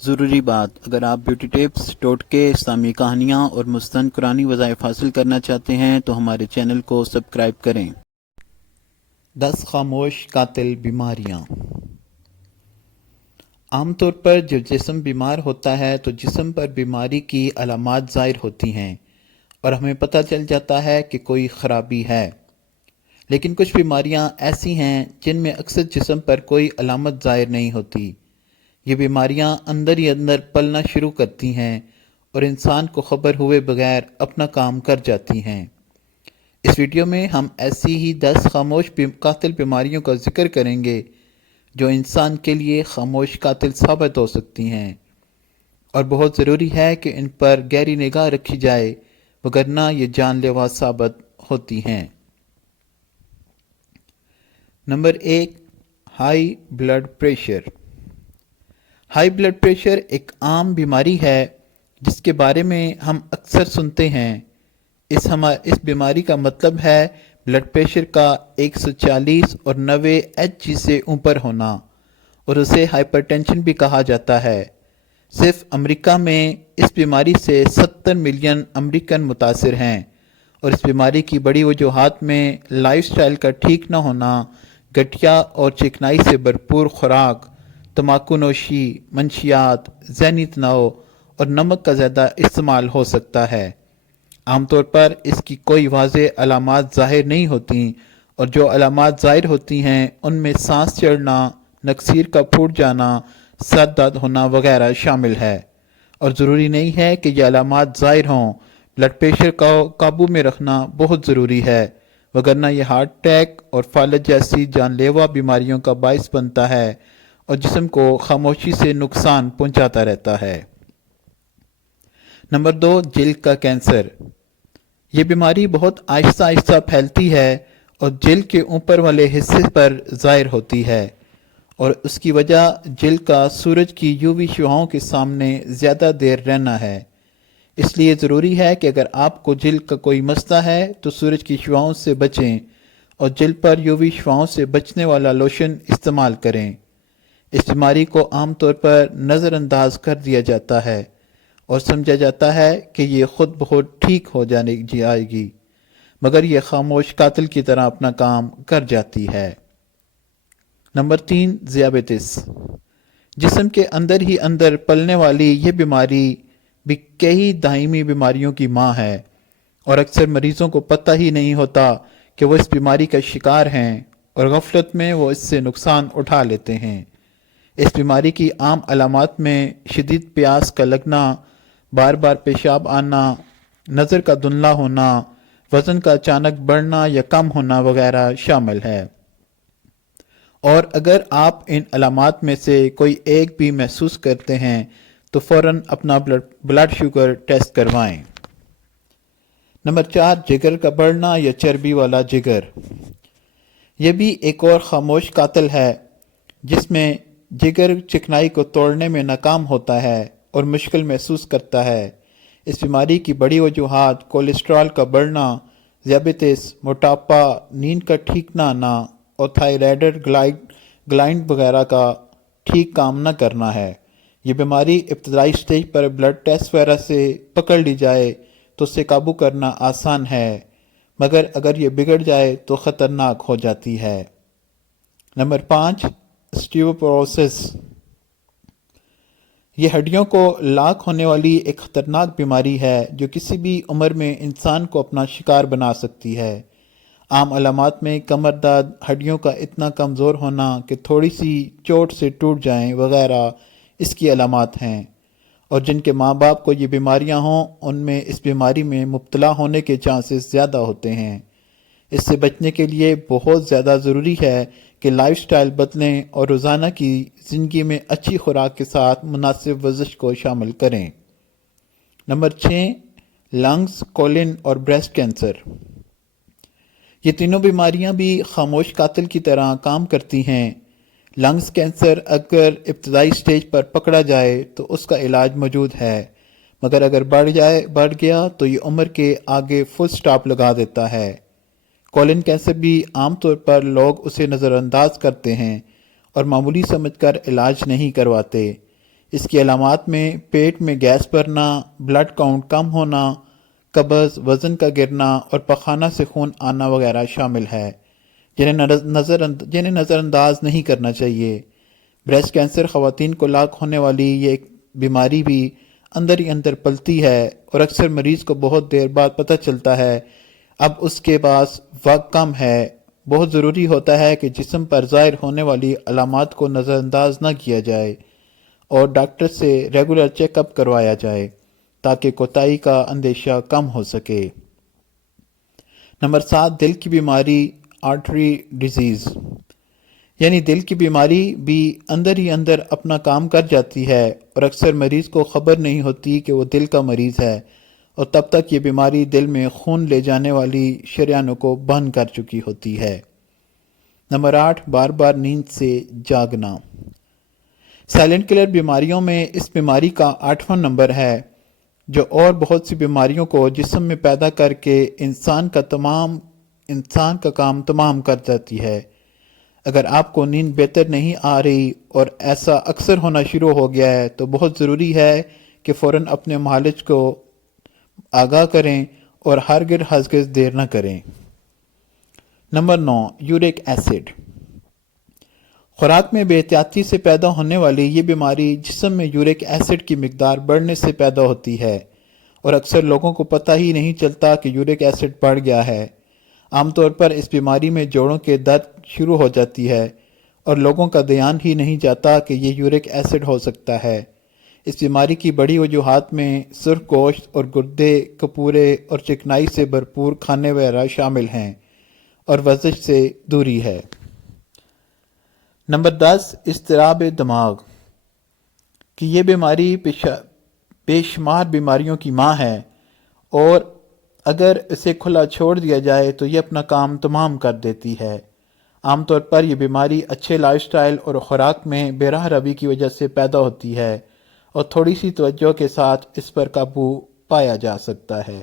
ضروری بات، اگر آپ بیوٹی ٹپس، ٹوٹکے، اسلامی کہانیاں اور مستند قرآنی وظائف حاصل کرنا چاہتے ہیں تو ہمارے چینل کو سبسکرائب کریں۔ 10 خاموش قاتل بیماریاں۔ عام طور پر جب جسم بیمار ہوتا ہے تو جسم پر بیماری کی علامات ظاہر ہوتی ہیں اور ہمیں پتہ چل جاتا ہے کہ کوئی خرابی ہے، لیکن کچھ بیماریاں ایسی ہیں جن میں اکثر جسم پر کوئی علامت ظاہر نہیں ہوتی۔ یہ بیماریاں اندر ہی اندر پلنا شروع کرتی ہیں اور انسان کو خبر ہوئے بغیر اپنا کام کر جاتی ہیں۔ اس ویڈیو میں ہم ایسی ہی 10 خاموش قاتل بیماریوں کا ذکر کریں گے جو انسان کے لیے خاموش قاتل ثابت ہو سکتی ہیں، اور بہت ضروری ہے کہ ان پر گہری نگاہ رکھی جائے، وگرنہ یہ جان لیوا ثابت ہوتی ہیں۔ Number 1، high blood pressure. High blood pressure ایک عام بیماری ہے جس کے بارے میں ہم اکثر سنتے ہیں۔ اس بیماری کا مطلب ہے بلڈ پریشر کا 140 اور 90 ایچ جی سے اوپر ہونا، اور اسے ہائپر ٹینشن بھی کہا جاتا ہے۔ صرف امریکہ میں اس بیماری سے 70 ملین امریکن متاثر ہیں، اور اس بیماری کی بڑی وجوہات میں لائف سٹائل کا ٹھیک نہ ہونا، گٹھیا اور چکنائی سے بھرپور خوراک، تمباکو نوشی، منشیات، ذہنی تناؤ اور نمک کا زیادہ استعمال ہو سکتا ہے۔ عام طور پر اس کی کوئی واضح علامات ظاہر نہیں ہوتی، اور جو علامات ظاہر ہوتی ہیں ان میں سانس چڑھنا، نکسیر کا پھوٹ جانا، سر درد ہونا وغیرہ شامل ہے، اور ضروری نہیں ہے کہ یہ علامات ظاہر ہوں۔ بلڈ پریشر کو قابو میں رکھنا بہت ضروری ہے، وگرنہ یہ ہارٹ اٹیک اور فالج جیسی جان لیوا بیماریوں کا باعث بنتا ہے اور جسم کو خاموشی سے نقصان پہنچاتا رہتا ہے۔ نمبر 2، جلد کا کینسر۔ یہ بیماری بہت آہستہ آہستہ پھیلتی ہے اور جلد کے اوپر والے حصے پر ظاہر ہوتی ہے، اور اس کی وجہ جلد کا سورج کی یووی شعاؤں کے سامنے زیادہ دیر رہنا ہے۔ اس لیے ضروری ہے کہ اگر آپ کو جلد کا کوئی مسئلہ ہے تو سورج کی شعاؤں سے بچیں اور جلد پر یووی شعاؤں سے بچنے والا لوشن استعمال کریں۔ اس بیماری کو عام طور پر نظر انداز کر دیا جاتا ہے اور سمجھا جاتا ہے کہ یہ خود بخود ٹھیک ہو جائے گی، مگر یہ خاموش قاتل کی طرح اپنا کام کر جاتی ہے۔ نمبر 3، ذیابیطس۔ جسم کے اندر ہی اندر پلنے والی یہ بیماری بھی کئی دائمی بیماریوں کی ماں ہے، اور اکثر مریضوں کو پتہ ہی نہیں ہوتا کہ وہ اس بیماری کا شکار ہیں، اور غفلت میں وہ اس سے نقصان اٹھا لیتے ہیں۔ اس بیماری کی عام علامات میں شدید پیاس کا لگنا، بار بار پیشاب آنا، نظر کا دھندلا ہونا، وزن کا اچانک بڑھنا یا کم ہونا وغیرہ شامل ہے، اور اگر آپ ان علامات میں سے کوئی ایک بھی محسوس کرتے ہیں تو فوراً اپنا بلڈ شوگر ٹیسٹ کروائیں۔ نمبر 4، جگر کا بڑھنا یا چربی والا جگر۔ یہ بھی ایک اور خاموش قاتل ہے جس میں جگر چکنائی کو توڑنے میں ناکام ہوتا ہے اور مشکل محسوس کرتا ہے۔ اس بیماری کی بڑی وجوہات کولیسٹرول کا بڑھنا، ذیابیطس، موٹاپا، نیند کا ٹھیک نہ آنا اور تھائرائیڈ گلینڈ وغیرہ کا ٹھیک کام نہ کرنا ہے۔ یہ بیماری ابتدائی سٹیج پر بلڈ ٹیسٹ وغیرہ سے پکڑ لی جائے تو اسے قابو کرنا آسان ہے، مگر اگر یہ بگڑ جائے تو خطرناک ہو جاتی ہے۔ نمبر 5، اسٹیوپروسس۔ یہ ہڈیوں کو لاک ہونے والی ایک خطرناک بیماری ہے جو کسی بھی عمر میں انسان کو اپنا شکار بنا سکتی ہے۔ عام علامات میں کمر درد، ہڈیوں کا اتنا کمزور ہونا کہ تھوڑی سی چوٹ سے ٹوٹ جائیں وغیرہ اس کی علامات ہیں، اور جن کے ماں باپ کو یہ بیماریاں ہوں ان میں اس بیماری میں مبتلا ہونے کے چانسز زیادہ ہوتے ہیں۔ اس سے بچنے کے لیے بہت زیادہ ضروری ہے کہ لائف سٹائل بدلیں اور روزانہ کی زندگی میں اچھی خوراک کے ساتھ مناسب ورزش کو شامل کریں۔ نمبر 6، لنگز، کولن اور بریسٹ کینسر۔ یہ تینوں بیماریاں بھی خاموش قاتل کی طرح کام کرتی ہیں۔ لنگز کینسر اگر ابتدائی سٹیج پر پکڑا جائے تو اس کا علاج موجود ہے، مگر اگر بڑھ گیا تو یہ عمر کے آگے فل سٹاپ لگا دیتا ہے۔ کولن کینسر بھی عام طور پر لوگ اسے نظر انداز کرتے ہیں اور معمولی سمجھ کر علاج نہیں کرواتے۔ اس کی علامات میں پیٹ میں گیس بھرنا، بلڈ کاؤنٹ کم ہونا، قبض، وزن کا گرنا اور پخانہ سے خون آنا وغیرہ شامل ہے، جنہیں نظر انداز نہیں کرنا چاہیے۔ بریسٹ کینسر خواتین کو لاحق ہونے والی یہ ایک بیماری بھی اندر ہی اندر پلتی ہے اور اکثر مریض کو بہت دیر بعد پتہ چلتا ہے۔ اب اس کے پاس وقت کم ہے، بہت ضروری ہوتا ہے کہ جسم پر ظاہر ہونے والی علامات کو نظر انداز نہ کیا جائے اور ڈاکٹر سے ریگولر چیک اپ کروایا جائے تاکہ کوتاہی کا اندیشہ کم ہو سکے۔ نمبر 7، دل کی بیماری، آرٹری ڈیزیز، یعنی دل کی بیماری بھی اندر ہی اندر اپنا کام کر جاتی ہے اور اکثر مریض کو خبر نہیں ہوتی کہ وہ دل کا مریض ہے، اور تب تک یہ بیماری دل میں خون لے جانے والی شریانوں کو بند کر چکی ہوتی ہے۔ نمبر 8، بار بار نیند سے جاگنا۔ سائلنٹ کلر بیماریوں میں اس بیماری کا 8واں نمبر ہے، جو اور بہت سی بیماریوں کو جسم میں پیدا کر کے انسان کا کام تمام کر جاتی ہے۔ اگر آپ کو نیند بہتر نہیں آ رہی اور ایسا اکثر ہونا شروع ہو گیا ہے تو بہت ضروری ہے کہ فوراً اپنے معالج کو آگاہ کریں اور ہرگز دیر نہ کریں۔ Number 9، uric acid. خوراک میں بے احتیاطی سے پیدا ہونے والی یہ بیماری جسم میں یورک ایسڈ کی مقدار بڑھنے سے پیدا ہوتی ہے اور اکثر لوگوں کو پتہ ہی نہیں چلتا کہ یورک ایسڈ بڑھ گیا ہے۔ عام طور پر اس بیماری میں جوڑوں کے درد شروع ہو جاتی ہے اور لوگوں کا دھیان ہی نہیں جاتا کہ یہ یورک ایسڈ ہو سکتا ہے۔ اس بیماری کی بڑی وجوہات میں سرخ گوشت اور گردے، کپورے اور چکنائی سے بھرپور کھانے وغیرہ شامل ہیں اور ورزش سے دوری ہے۔ نمبر 10، اضطراب دماغ، کہ یہ بیماری بے شمار بیماریوں کی ماں ہے اور اگر اسے کھلا چھوڑ دیا جائے تو یہ اپنا کام تمام کر دیتی ہے۔ عام طور پر یہ بیماری اچھے لائف سٹائل اور خوراک میں بے راہ روی کی وجہ سے پیدا ہوتی ہے اور تھوڑی سی توجہ کے ساتھ اس پر قابو پایا جا سکتا ہے۔